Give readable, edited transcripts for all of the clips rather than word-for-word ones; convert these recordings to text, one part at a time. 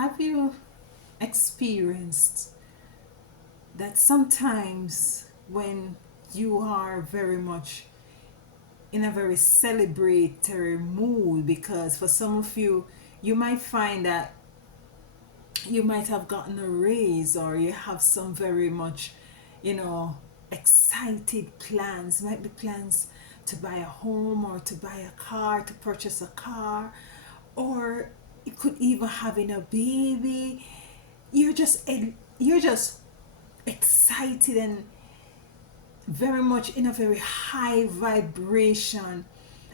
Have you experienced that sometimes when you are very much in a very celebratory mood? Because for some of you, you might find that you might have gotten a raise, or you have some very much, you know, excited plans. Might be plans to buy a home, or to buy a car, to purchase a car, or it could even having a baby. You're just excited and very much in a very high vibration,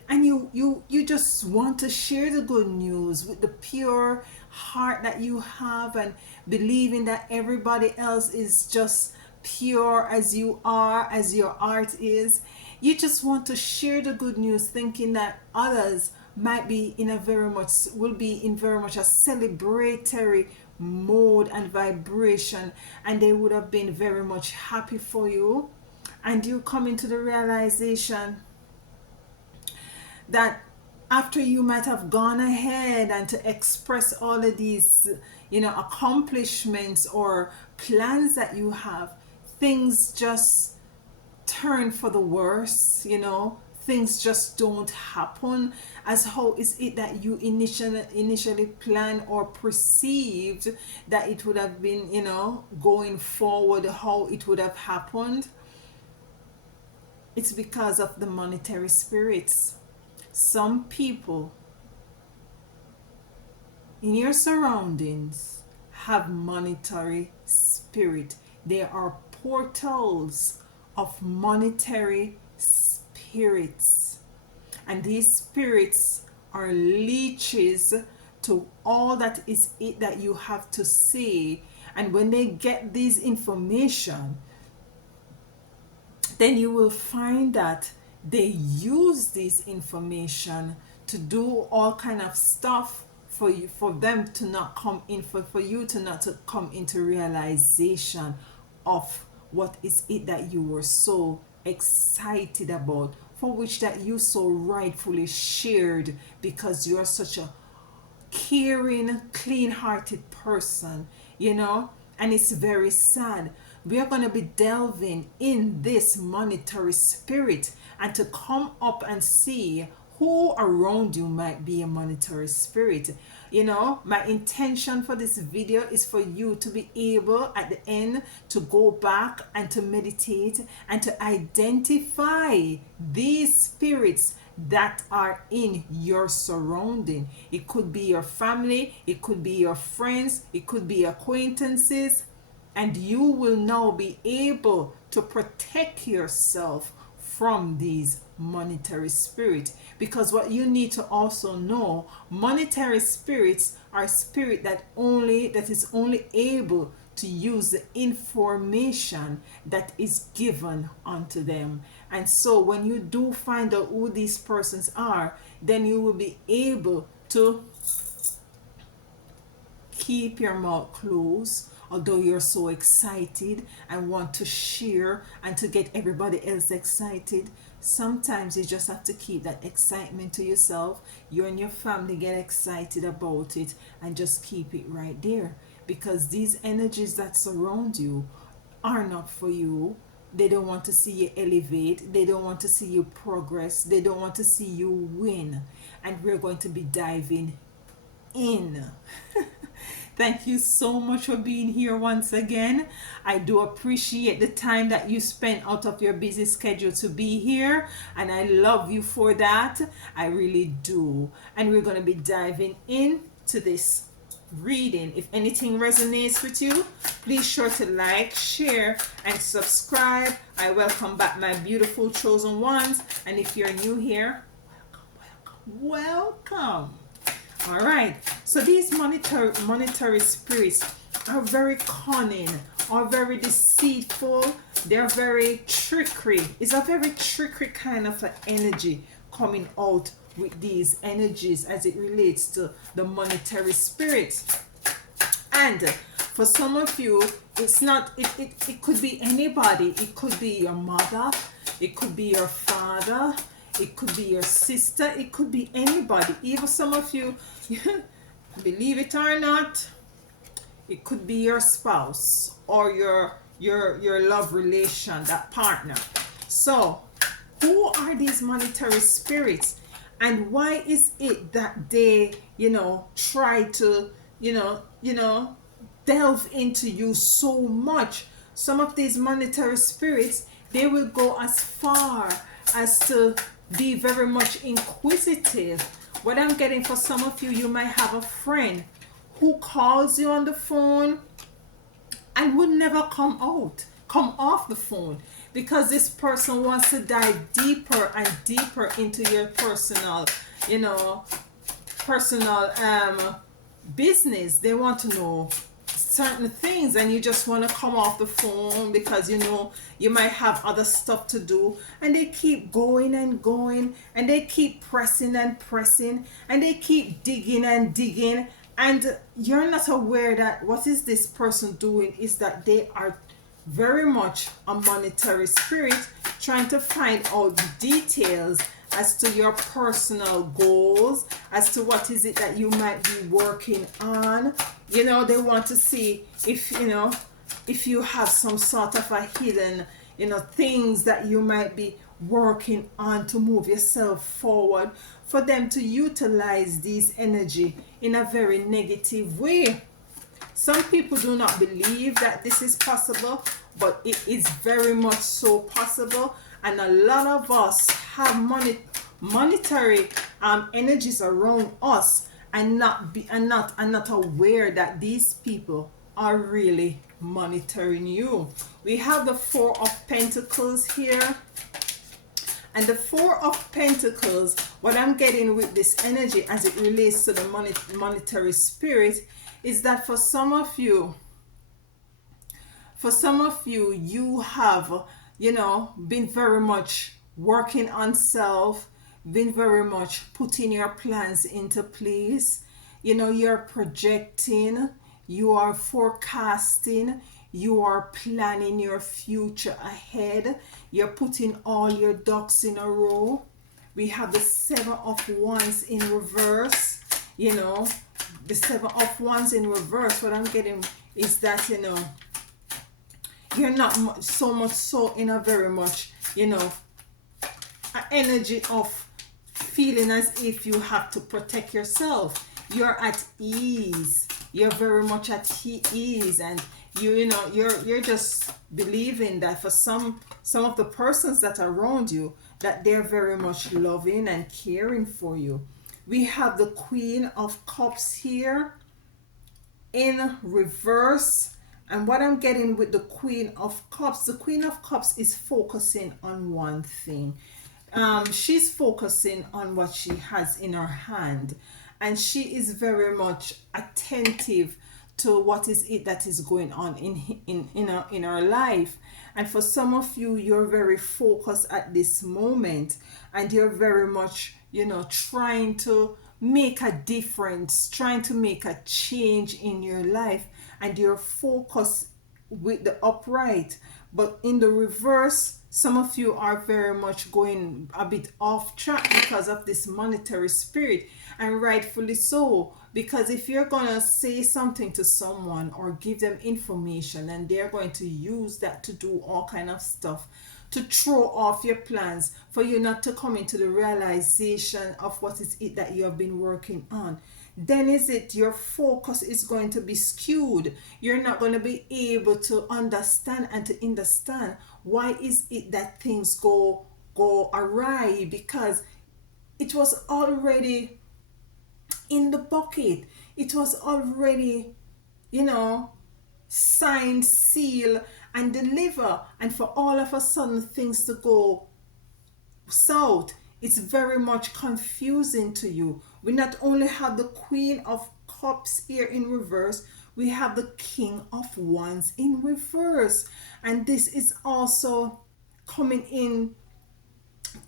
and you just want to share the good news with the pure heart that you have, and believing that everybody else is just pure as you are, as your art is. You just want to share the good news, thinking that others might be in a very much will be in very much a celebratory mode and vibration, and they would have been very much happy for you. And you come into the realization that after you might have gone ahead and to express all of these, accomplishments or plans that you have, things just turn for the worse. Things just don't happen as how is it that you initially planned or perceived that it would have been, going forward, how it would have happened. It's because of the monetary spirits. Some people in your surroundings have monetary spirit. They are portals of monetary spirits. And these spirits are leeches to all that is it that you have to say. And when they get this information, then you will find that they use this information to do all kind of stuff for you, for them to not come in, for you to not to come into realization of what is it that you were so excited about, for which that you so rightfully shared, because you are such a caring, clean-hearted person. And it's very sad. We are going to be delving in this monetary spirit, and to come up and see who around you might be a monetary spirit. My intention for this video is for you to be able at the end to go back and to meditate and to identify these spirits that are in your surrounding. It could be your family, it could be your friends, it could be acquaintances, and you will now be able to protect yourself from these monetary spirits. Because what you need to also know, monetary spirits are spirit that is only able to use the information that is given unto them. And so when you do find out who these persons are, then you will be able to keep your mouth closed, although you're so excited and want to share and to get everybody else excited. Sometimes you just have to keep that excitement to yourself. You and your family get excited about it, and just keep it right there, because these energies that surround you are not for you. They don't want to see you elevate. They don't want to see you progress. They don't want to see you win. And we're going to be diving in. Thank you so much for being here once again. I do appreciate the time that you spent out of your busy schedule to be here, and I love you for that. I really do. And we're going to be diving into this reading. If anything resonates with you, please sure to like, share, and subscribe. I welcome back my beautiful chosen ones. And if you're new here, welcome. All right, so these monetary spirits are very cunning, are very deceitful. They're very trickery. It's a very trickery kind of an energy coming out with these energies as it relates to the monetary spirits. And for some of you, it's not, it could be anybody. It could be your mother, it could be your father, it could be your sister, it could be anybody. Even some of you, believe it or not, It could be your spouse or your love relation, that partner. So who are these monetary spirits, and why is it that they, try to, delve into you so much? Some of these monetary spirits, they will go as far as to be very much inquisitive. What I'm getting, for some of you, you might have a friend who calls you on the phone and would never come off the phone, because this person wants to dive deeper and deeper into your you know, personal business. They want to know certain things, and you just want to come off the phone because you might have other stuff to do, and they keep going and going, and they keep pressing and pressing, and they keep digging and digging, and you're not aware that what is this person doing is that they are very much a monetary spirit, trying to find out the details as to your personal goals, as to what is it that you might be working on. They want to see if you have some sort of a hidden, things that you might be working on to move yourself forward, for them to utilize this energy in a very negative way. Some people do not believe that this is possible, but it is very much so possible. And a lot of us have monetary energies around us, and not aware that these people are really monitoring you. We have the Four of Pentacles here. And the Four of Pentacles, what I'm getting with this energy as it relates to the monetary spirit, is that for some of you, you have, been very much working on self, been very much putting your plans into place. You're projecting, you are forecasting, you are planning your future ahead. You're putting all your ducks in a row. We have the Seven of Wands in reverse. The Seven of Wands in reverse, what I'm getting is that, you're not so much so in a very much, energy of feeling as if you have to protect yourself. You're at ease. You're very much at ease, and you're just believing that for some of the persons that are around you, that they're very much loving and caring for you. We have the Queen of Cups here in reverse. And what I'm getting with the Queen of Cups, the Queen of Cups is focusing on one thing. She's focusing on what she has in her hand, and she is very much attentive to what is it that is going on in her life. And for some of you, you're very focused at this moment, and you're very much, trying to make a difference, trying to make a change in your life, and you're focused with the upright. But in the reverse, some of you are very much going a bit off track because of this monetary spirit, and rightfully so. Because if you're gonna say something to someone or give them information, and they're going to use that to do all kind of stuff, to throw off your plans, for you not to come into the realization of what is it that you have been working on, then is it your focus is going to be skewed. You're not going to be able to understand and to understand why is it that things go awry, because it was already in the bucket. It was already, sign, seal, and deliver. And for all of a sudden things to go south, it's very much confusing to you. We not only have the Queen of Cups here in reverse, we have the King of Wands in reverse. And this is also coming in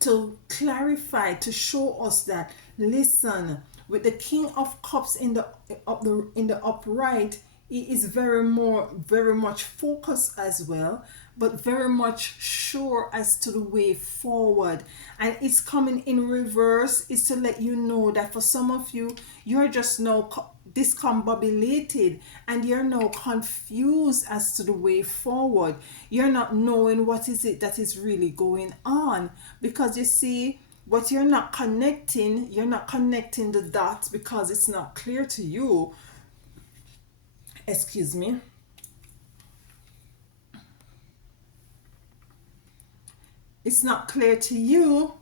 to clarify, to show us that, listen, with the King of Cups in the upright, he is very much focused as well, but very much sure as to the way forward. And it's coming in reverse is to let you know that for some of you, you're just now discombobulated, and you're now confused as to the way forward. You're not knowing what is it that is really going on, because you see, but you're not connecting the dots because it's not clear to you. Excuse me. It's not clear to you.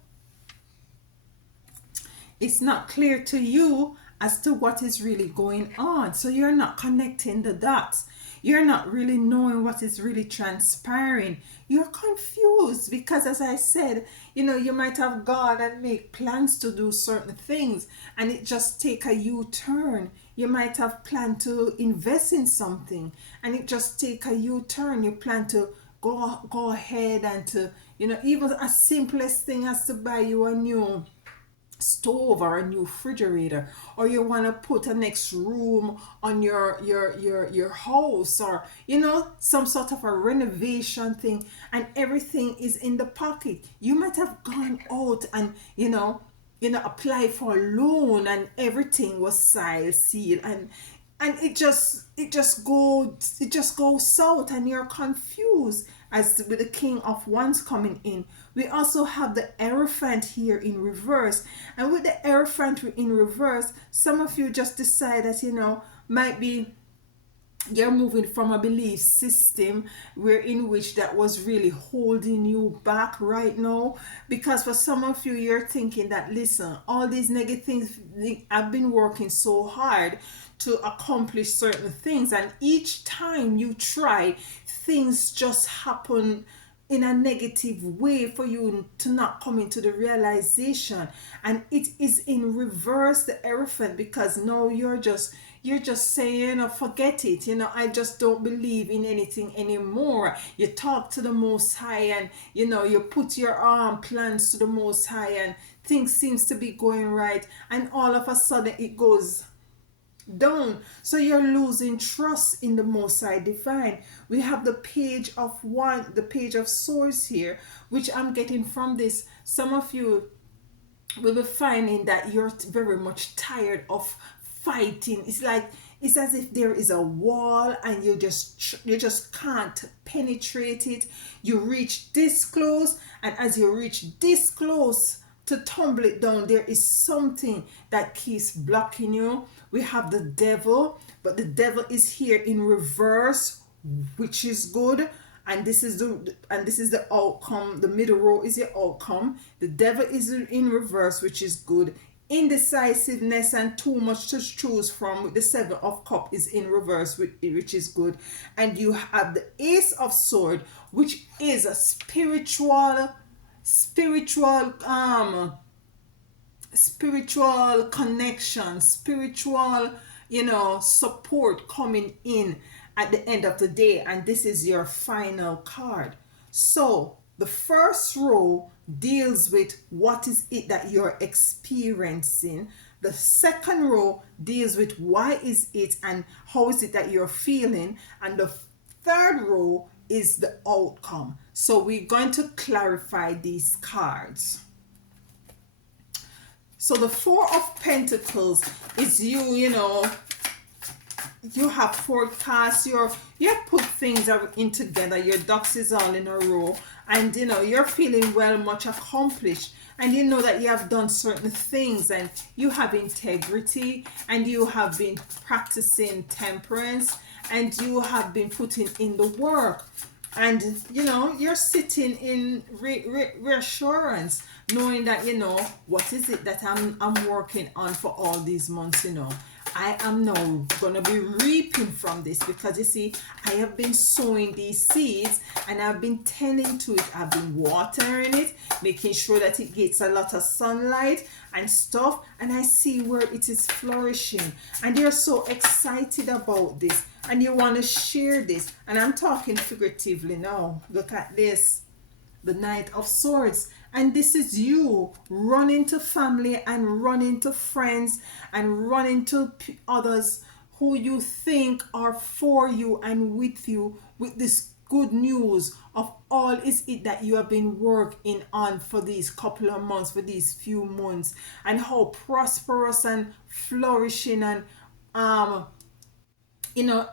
It's not clear to you as to what is really going on. So you're not connecting the dots. You're not really knowing what is really transpiring. You're confused because, as I said, you might have gone and make plans to do certain things, and it just take a U-turn. You might have planned to invest in something, and it just take a U-turn. You plan to go ahead and to, even as simplest thing as to buy you a new stove or a new refrigerator, or you want to put a next room on your house, or some sort of a renovation thing, and everything is in the pocket. You might have gone out and apply for a loan, and everything was signed, sealed, and it just goes south, and you're confused as with the King of Wands coming in. We also have the Hierophant here in reverse, and with the Hierophant in reverse, some of you just decide that might be you're moving from a belief system where in which that was really holding you back right now, because for some of you, you're thinking that, listen, all these negative things, I've been working so hard to accomplish certain things, and each time you try, things just happen in a negative way for you to not come into the realization. And it is in reverse, the Hierophant, because now you're just saying, oh, forget it, I just don't believe in anything anymore. You talk to the Most High, and you put your plans to the Most High, and things seems to be going right, and all of a sudden it goes down. So you're losing trust in the Most High Divine. We have the page of swords here, which I'm getting from this. Some of you will be finding that you're very much tired of fighting. It's as if there is a wall, and you just can't penetrate it. You reach this close, and as you reach this close to tumble it down, there is something that keeps blocking you. We have the Devil, but the Devil is here in reverse, which is good. And this is the outcome. The middle row is the outcome. The Devil is in reverse, which is good. Indecisiveness and too much to choose from, the Seven of Cups is in reverse, which is good. And you have the Ace of Sword, which is a spiritual connection, spiritual support coming in at the end of the day. And this is your final card. So the first row deals with what is it that you're experiencing. The second row deals with why is it and how is it that you're feeling. And the third row is the outcome. So we're going to clarify these cards. So the Four of Pentacles is you have forecast, you put things in together, your ducks is all in a row, and you're feeling well much accomplished, and you know that you have done certain things, and you have integrity, and you have been practicing temperance, and you have been putting in the work, and you're sitting in reassurance, knowing that what is it that I'm working on for all these months. I am now gonna be reaping from this, because you see, I have been sowing these seeds, and I've been tending to it. I've been watering it, making sure that it gets a lot of sunlight and stuff, and I see where it is flourishing, and you're so excited about this, and you want to share this. And I'm talking figuratively now. Look at this, the Knight of Swords. And this is you running to family and running to friends and running to others who you think are for you and with you, with this good news of all is it that you have been working on for these couple of months, for these few months, and how prosperous and flourishing and um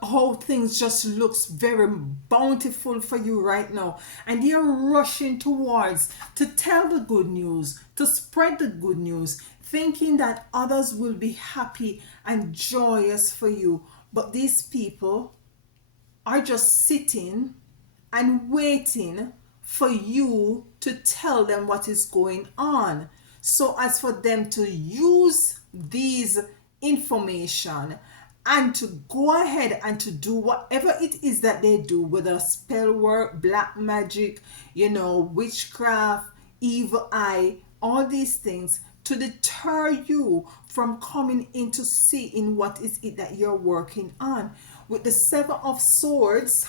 how things just looks very bountiful for you right now, and you're rushing towards to tell the good news, to spread the good news, thinking that others will be happy and joyous for you. But these people are just sitting and waiting for you to tell them what is going on. So as for them to use these information and to go ahead and to do whatever it is that they do, whether spell work, black magic, witchcraft, evil eye, all these things, to deter you from coming into seeing what is it that you're working on. With the Seven of Swords,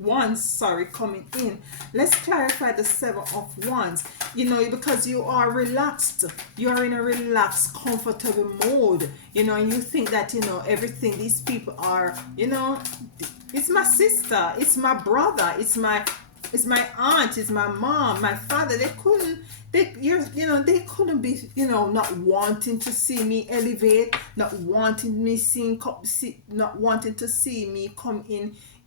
Wands, sorry, coming in, let's clarify the Seven of Wands. Because you are relaxed, you're in a relaxed, comfortable mode, and you think that everything, these people are, it's my sister, it's my brother, it's my aunt, it's my mom, my father. They couldn't be, not wanting to see me elevate, not wanting not wanting to see me come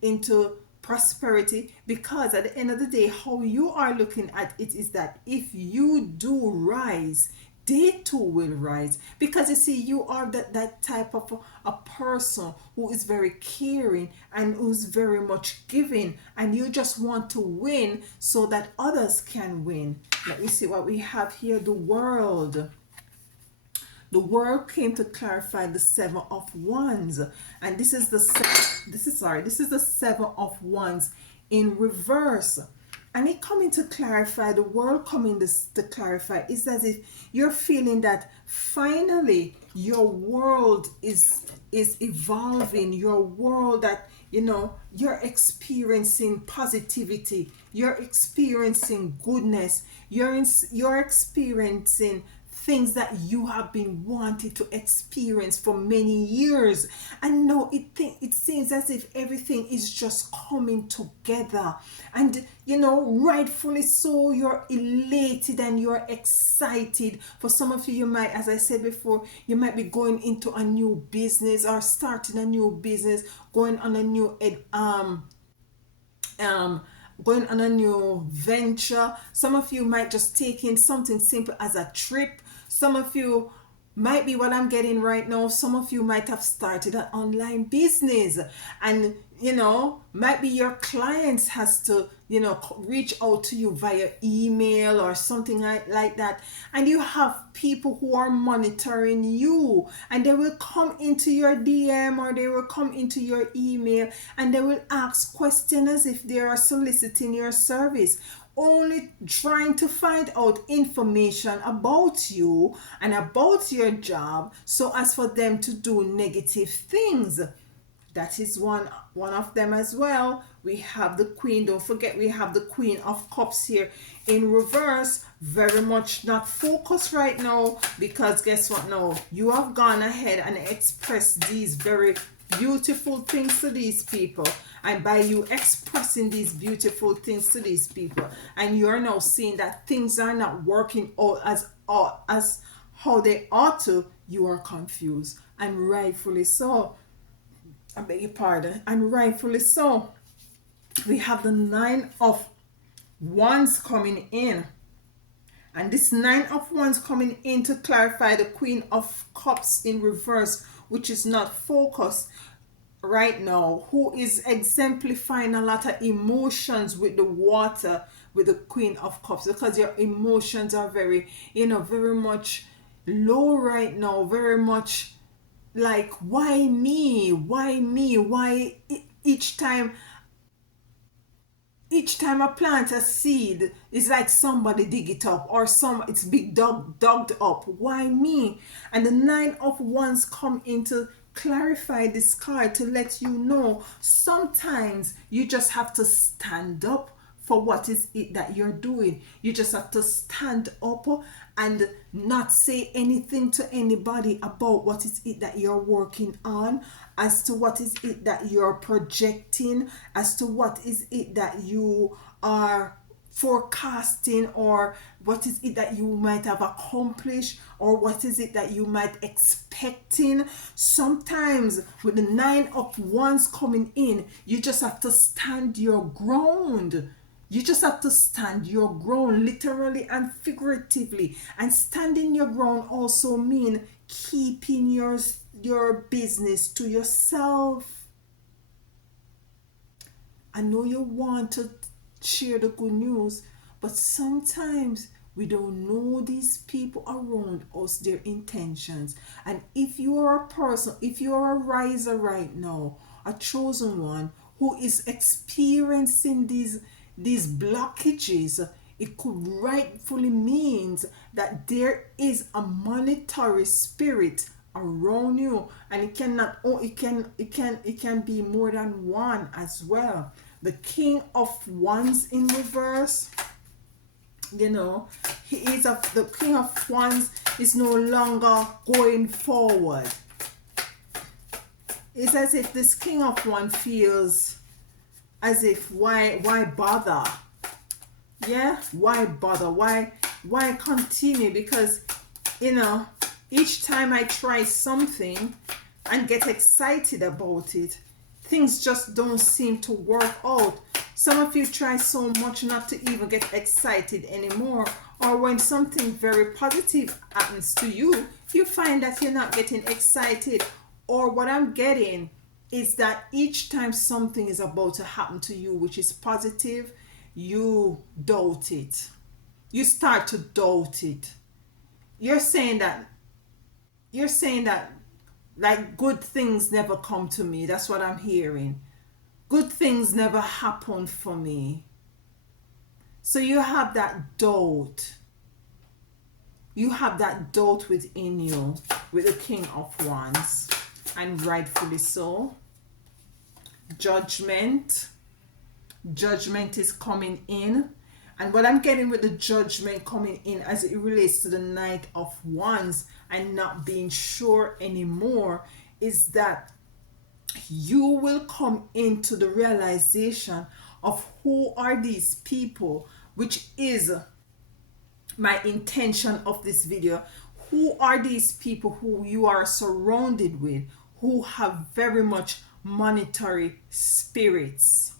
into prosperity. Because at the end of the day, how you are looking at it is that if you do rise, they too will rise. Because you see, you are that type of a person who is very caring and who's very much giving, and you just want to win so that others can win. Let me see what we have here. The World. The World came to clarify the Seven of Wands, and this is the Seven of Wands in reverse. And it coming to clarify, the World coming to clarify, it's as if you're feeling that finally your world is evolving, your world that you're experiencing positivity, you're experiencing goodness, you're experiencing things that you have been wanting to experience for many years. And now it seems as if everything is just coming together, and rightfully so, you're elated and you're excited. For some of you, you might, as I said before, you might be going into a new business or starting a new business, going on a new going on a new venture. Some of you might just take in something simple as a trip. Some of you might be what I'm getting right now. Some of you might have started an online business, and might be your clients has to reach out to you via email or something like that, and you have people who are monitoring you, and they will come into your DM or they will come into your email, and they will ask questions as if they are soliciting your service, only trying to find out information about you and about your job, so as for them to do negative things. That is one of them as well. We have the Queen. Don't forget, we have the Queen of Cups here in reverse. Very much not focused right now, because guess what? Now you have gone ahead and expressed these very beautiful things to these people, and by you expressing these beautiful things to these people, and you're now seeing that things are not working out as how they ought to, you are confused, and rightfully so. I beg your pardon, and rightfully so. We have the Nine of Wands coming in, and this Nine of Wands coming in to clarify the Queen of Cups in reverse, which is not focused right now, who is exemplifying a lot of emotions with the water, with the Queen of Cups, because your emotions are very, very much low right now, very much like, why me, why each time I plant a seed, it's like somebody dig it up, or it's big dug up. Why me? And the Nine of Wands come in to clarify this card, to let you know sometimes you just have to stand up for what is it that you're doing. You just have to stand up and not say anything to anybody about what is it that you're working on, as to what is it that you're projecting, as to what is it that you are forecasting, or what is it that you might have accomplished, or what is it that you might expecting. Sometimes with the Nine of Wands coming in, you just have to stand your ground. You just have to stand your ground, literally and figuratively. And standing your ground also mean keeping your business to yourself. I know you want to share the good news, but sometimes we don't know these people around us, their intentions. And if you are a person, if you are a riser right now, a chosen one who is experiencing these blockages, it could rightfully means that there is a monetary spirit around you, and it cannot, oh, it can be more than one as well. The King of Wands in reverse, you know, the King of Wands is no longer going forward. It's as if this King of Wands feels as if, why bother? Yeah, why bother? Why continue? Because, you know, each time I try something and get excited about it, things just don't seem to work out. Some of you try so much not to even get excited anymore, or when something very positive happens to you, you find that you're not getting excited. Or what I'm getting is that each time something is about to happen to you which is positive, you doubt it. You start to doubt it. You're saying that like good things never come to me. That's what I'm hearing. Good things never happen for me. So you have that doubt. You have that doubt within you with the King of Wands, and rightfully so. Judgment is coming in, and what I'm getting with the Judgment coming in as it relates to the Knight of Wands and not being sure anymore is that you will come into the realization of who are these people, which is my intention of this video. Who are these people who you are surrounded with, who have very much monetary spirits?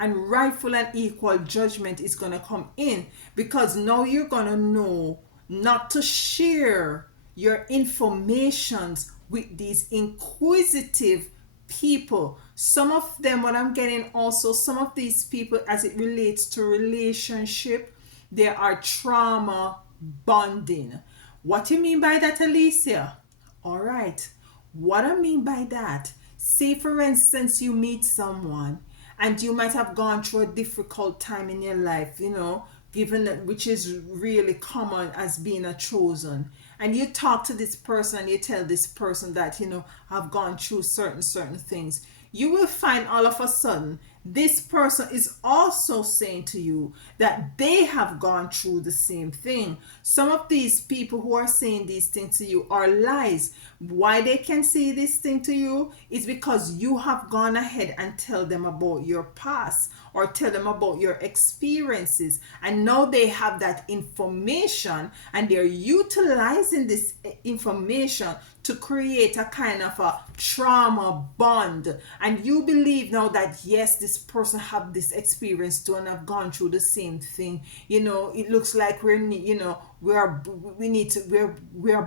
And rightful and equal judgment is going to come in, because now you're going to know not to share your informations with these inquisitive people. Some of them, what I'm getting also, some of these people as it relates to relationship, they are trauma bonding. What do you mean by that, Alicia? All right. What I mean by that, say for instance you meet someone and you might have gone through a difficult time in your life, you know, given that, which is really common as being a chosen, and you talk to this person and you tell this person that, you know, I've gone through certain things, you will find all of a sudden this person is also saying to you that they have gone through the same thing. Some of these people who are saying these things to you are lies. Why they can say this thing to you is because you have gone ahead and tell them about your past or tell them about your experiences, and now they have that information and they're utilizing this information to create a kind of a trauma bond, and you believe now that yes, this person have this experience too and have gone through the same thing. You know, it looks like we're, you know, we're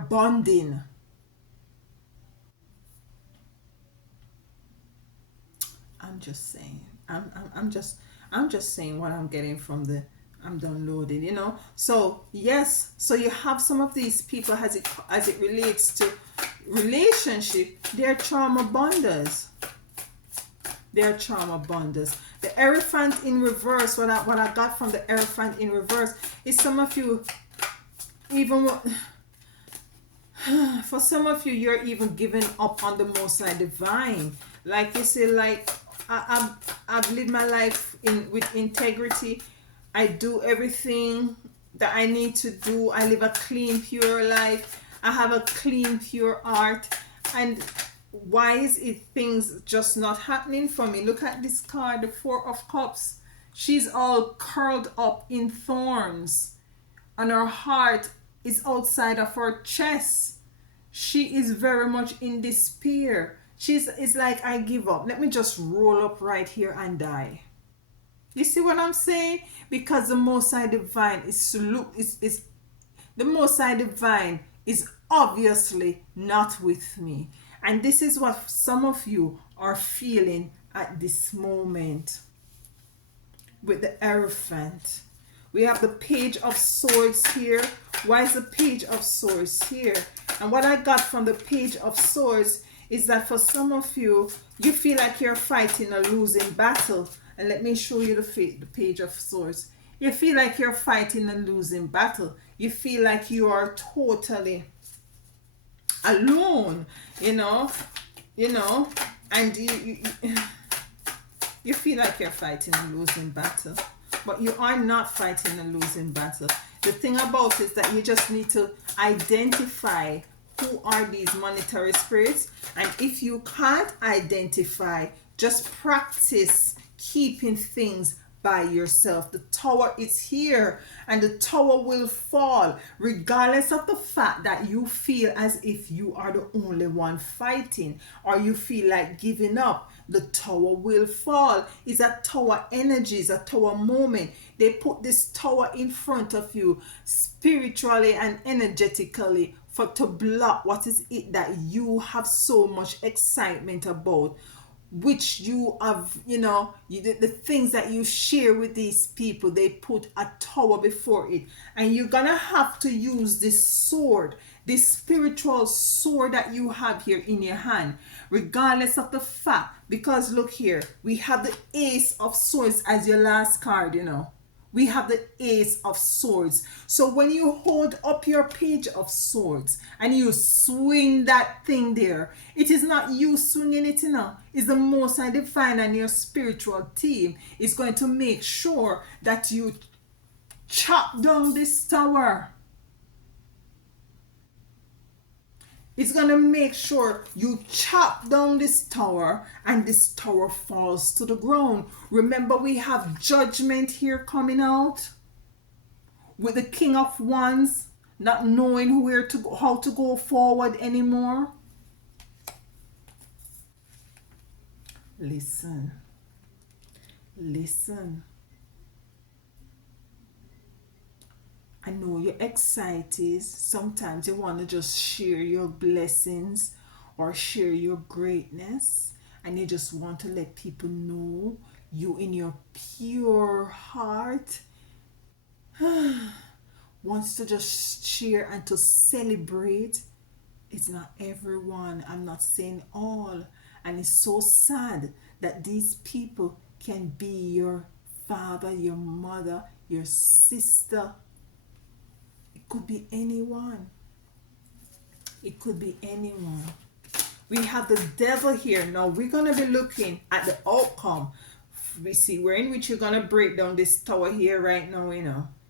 bonding. I'm just saying. I'm just saying what I'm getting from the, I'm downloading, you know. So yes, so you have some of these people as it relates to relationship, they're trauma bonders. They're trauma bonders. The Hierophant in reverse, what I got from the Hierophant in reverse is some of you, even for some of you, you're even giving up on the Most High Divine. Like you say, like I've lived my life with integrity. I do everything that I need to do. I live a clean, pure life. I have a clean, pure heart. And why is it things just not happening for me? Look at this card, the Four of Cups. She's all curled up in thorns, and her heart is outside of her chest. She is very much in despair. It's like, I give up. Let me just roll up right here and die. You see what I'm saying? Because the Most High Divine is the Most High Divine is obviously not with me. And this is what some of you are feeling at this moment with the Hierophant. We have the Page of Swords here. Why is the Page of Swords here? And what I got from the Page of Swords is that for some of you, you feel like you're fighting a losing battle. And let me show you the Page of Swords. You feel like you're fighting a losing battle. You feel like you are totally alone, and you feel like you're fighting a losing battle. But you are not fighting a losing battle. The thing about it is that you just need to identify who are these monetary spirits. And if you can't identify, just practice keeping things by yourself. The tower is here, and the tower will fall regardless of the fact that you feel as if you are the only one fighting, or you feel like giving up. The tower will fall. It's a tower energy, it's a tower moment. They put this tower in front of you spiritually and energetically to block what is it that you have so much excitement about, which you have, the things that you share with these people. They put a tower before it, and you're gonna have to use this sword, this spiritual sword that you have here in your hand, regardless of the fact, because look here, we have the Ace of Swords as your last card. We have the Ace of Swords. So when you hold up your Page of Swords and you swing that thing there, it is not you swinging it, It's the Most High Divine and your spiritual team is going to make sure that you chop down this tower. It's going to make sure you chop down this tower and this tower falls to the ground. Remember, we have Judgment here coming out with the King of Wands not knowing how to go forward anymore. Listen. I know you're excited. Sometimes you want to just share your blessings or share your greatness, and you just want to let people know you in your pure heart wants to just share and to celebrate. It's not everyone. I'm not saying all. And it's so sad that these people can be your father, your mother, your sister. It could be anyone. It could be anyone. We have the Devil here. Now we're going to be looking at the outcome. We see where in which you're going to break down this tower here right now,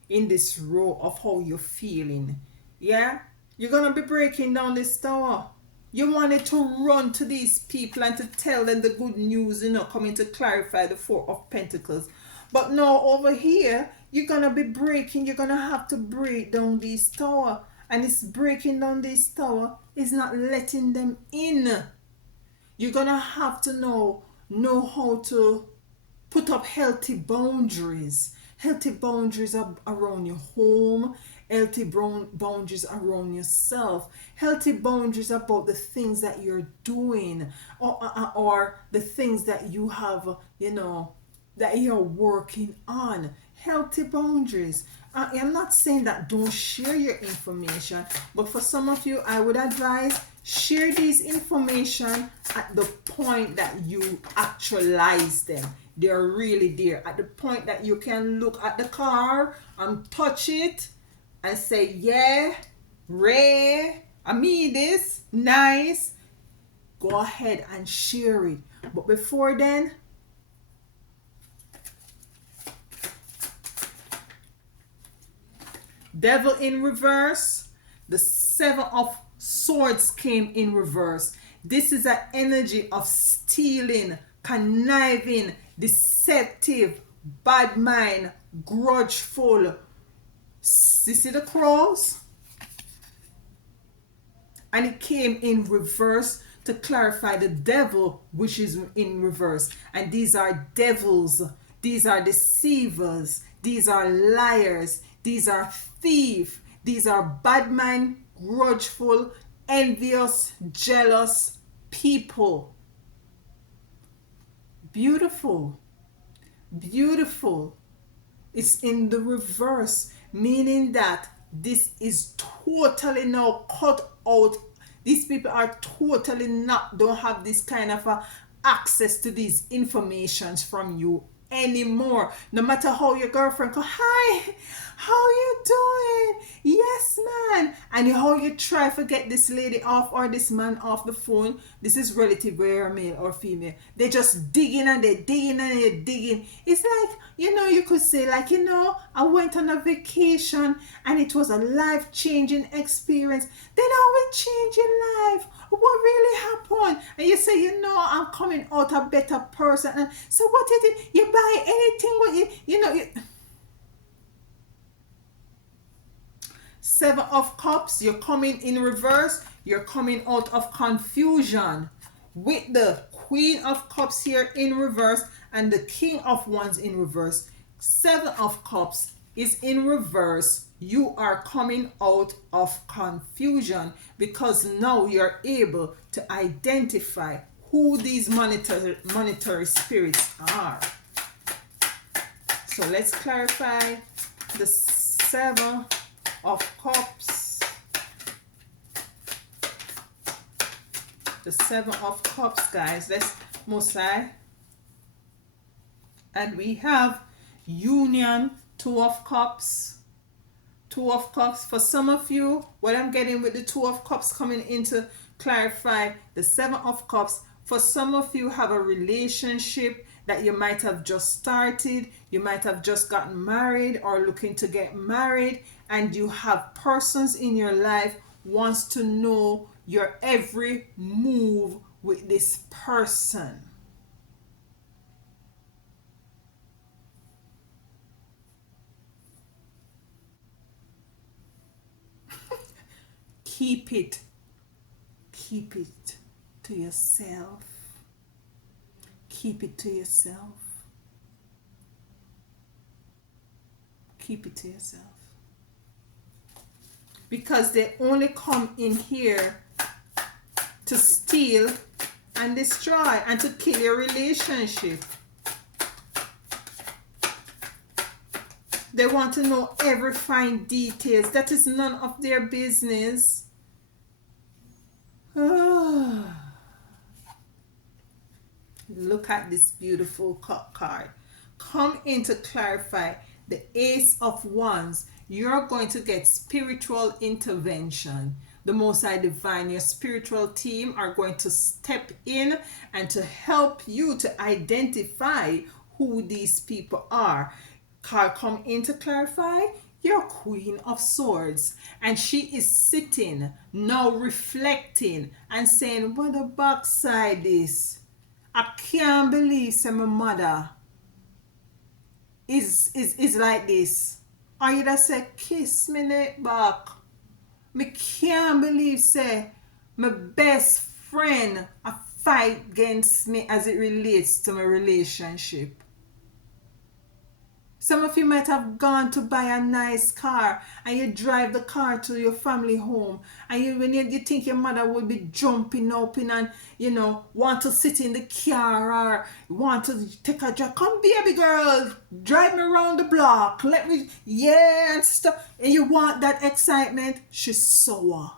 in this row of how you're feeling. Yeah? You're going to be breaking down this tower. You wanted to run to these people and to tell them the good news, coming to clarify the Four of Pentacles. But now over here, you're going to have to break down this tower. And it's breaking down this tower is not letting them in. You're going to have to know how to put up healthy boundaries. Healthy boundaries around your home. Healthy boundaries around yourself. Healthy boundaries about the things that you're doing. Or the things that you have, that you're working on. Healthy boundaries. I'm not saying that don't share your information, but for some of you, I would advise share these information at the point that you actualize them. They're really there. At the point that you can look at the car and touch it and say, yeah, rare, I mean this, nice. Go ahead and share it. But before then, Devil in reverse. The Seven of Swords came in reverse. This is an energy of stealing, conniving, deceptive, bad mind, grudgeful. You see the crows? And it came in reverse to clarify the devil, which is in reverse. And these are devils, these are deceivers, these are liars, these are thieves, these are bad man, grudgeful, envious, jealous people. Beautiful, beautiful. It's in the reverse, meaning that this is totally now cut out. These people are totally not, don't have this kind of access to these informations from you anymore. No matter how your girlfriend go, hi, how you doing? Yes, man. And how you try to get this lady off or this man off the phone. This is relative whether you're male or female. They just digging and they digging and they digging. It's like, you could say like, I went on a vacation and it was a life-changing experience. Then how will change your life? What really happened? And you say, I'm coming out a better person. And so what is it? You buy anything with you. Seven of Cups, you're coming in reverse. You're coming out of confusion with the Queen of Cups here in reverse and the King of Wands in reverse. Seven of Cups is in reverse. You are coming out of confusion because now you're able to identify who these monetary spirits are. So let's clarify the Seven of Cups. The Seven of Cups, guys. Let's Mosai. And we have Union, Two of Cups. Two of Cups. For some of you, what I'm getting with the Two of Cups coming in to clarify the Seven of Cups. For some of you have a relationship that you might have just started. You might have just gotten married or looking to get married. And you have persons in your life wants to know your every move with this person. Keep it to yourself. Keep it to yourself. Keep it to yourself. Because they only come in here to steal and destroy and to kill your relationship. They want to know every fine details. That is none of their business. Look at this beautiful card. Come in to clarify the Ace of Wands. You're going to get spiritual intervention. The Most High Divine, your spiritual team are going to step in and to help you to identify who these people are. Card come in to clarify your Queen of Swords, and she is sitting now reflecting and saying, what the backside is? I can't believe my mother is like this. Or you just say, kiss me neck back. Me can't believe say my best friend a fight against me as it relates to my relationship. Some of you might have gone to buy a nice car and you drive the car to your family home, and when you think your mother would be jumping up in and want to sit in the car or want to take a drive. Come baby girl, drive me around the block, let me, yeah, and stuff. And you want that excitement. She's sour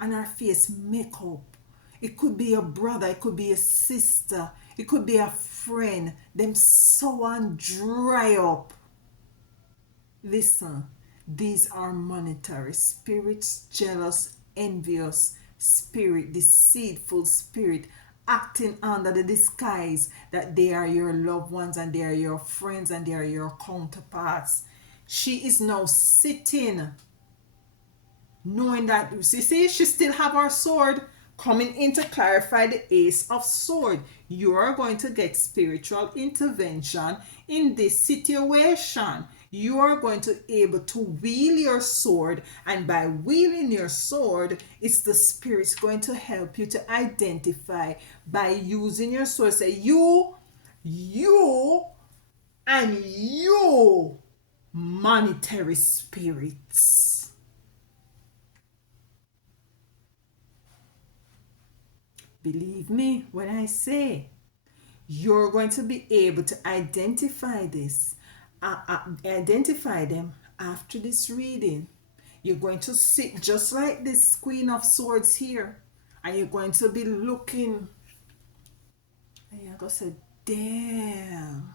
and her face makeup. It could be a brother, it could be a sister, it could be a friend. Them sour and dry up. Listen, these are monetary spirits, jealous, envious spirit, deceitful spirit, acting under the disguise that they are your loved ones and they are your friends and they are your counterparts. She is now sitting knowing that, you see, she still have her sword, Coming in to clarify the Ace of Swords. You are going to get spiritual intervention in this situation. You are going to be able to wield your sword, and by wielding your sword, it's the spirit's going to help you to identify by using your sword. Say you, and you, monetary spirits. Believe me when I say you're going to be able to identify identify them after this reading. You're going to sit just like this Queen of Swords here, and you're going to be looking, and you're going to say, damn.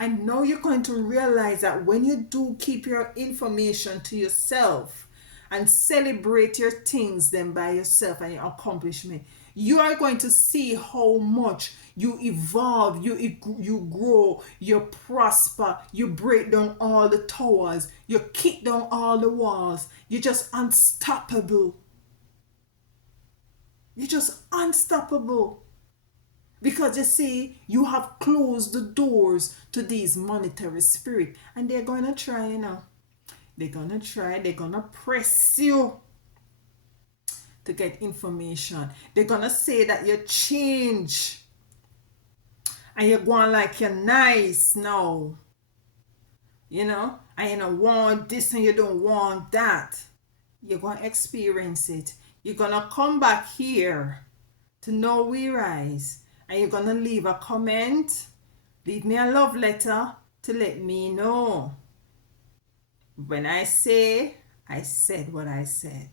And now you're going to realize that when you do keep your information to yourself and celebrate your things then by yourself and your accomplishment, you are going to see how much you evolve, you grow, you prosper, you break down all the towers, you kick down all the walls. You're just unstoppable. You're just unstoppable. Because you see, you have closed the doors to these monetary spirits, and they're going to try, They're going to try, they're going to press you to get information. They're going to say that you change and you're going like you're nice now. And you don't want this and you don't want that. You're going to experience it. You're going to come back here to Know We Rise, and you're going to leave a comment. Leave me a love letter to let me know. When I say, I said what I said.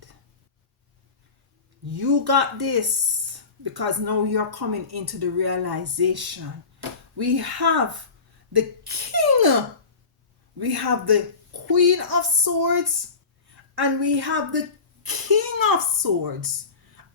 You got this, because now you're coming into the realization. We have the King, we have the Queen of Swords, and we have the King of Swords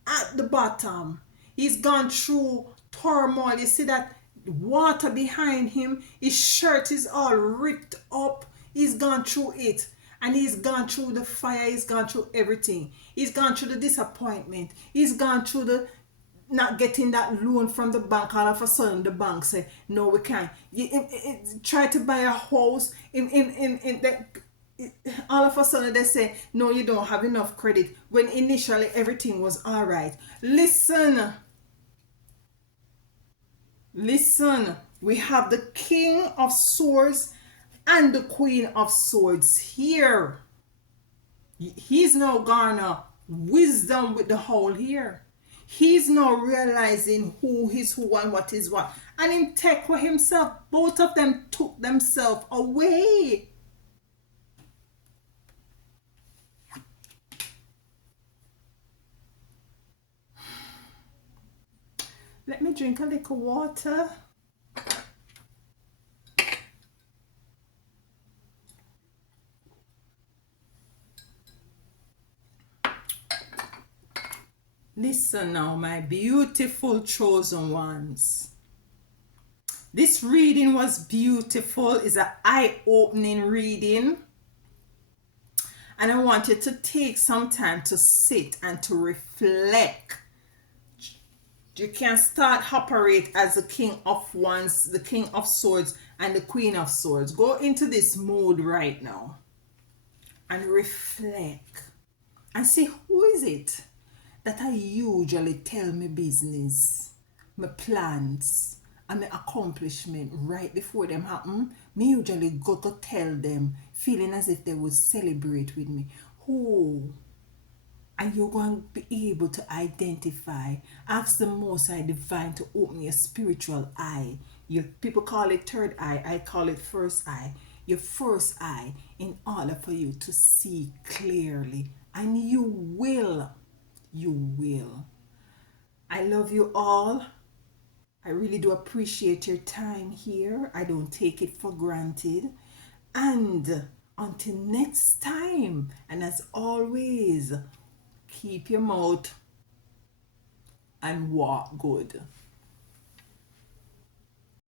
at the bottom. He's gone through turmoil. You see that water behind him? His shirt is all ripped up. He's gone through it. And he's gone through the fire. He's gone through everything. He's gone through the disappointment. He's gone through the not getting that loan from the bank. All of a sudden the bank say, no, we can't. Try to buy a house. All of a sudden they say, no, you don't have enough credit, when initially everything was all right. Listen, we have the King of Swords and the Queen of Swords here. He's now garner wisdom with the whole here. He's now realizing who is who and what is what. And him take for himself. Both of them took themselves away. Let me drink a little water. Listen now, my beautiful chosen ones. This reading was beautiful. It's an eye-opening reading. And I want you to take some time to sit and to reflect. You can start operate as the King of Wands, the King of Swords, and the Queen of Swords. Go into this mode right now and reflect and see, who is it that I usually tell my business, my plans, and my accomplishment right before them happen. Me usually go to tell them, feeling as if they would celebrate with me. Who? And you're going to be able to identify. Ask the Most High Divine to open your spiritual eye. People call it third eye. I call it first eye. Your first eye, in order for you to see clearly. And you will. You will. I love you all. I really do appreciate your time here. I don't take it for granted. And until next time, and as always, keep your mouth and walk good.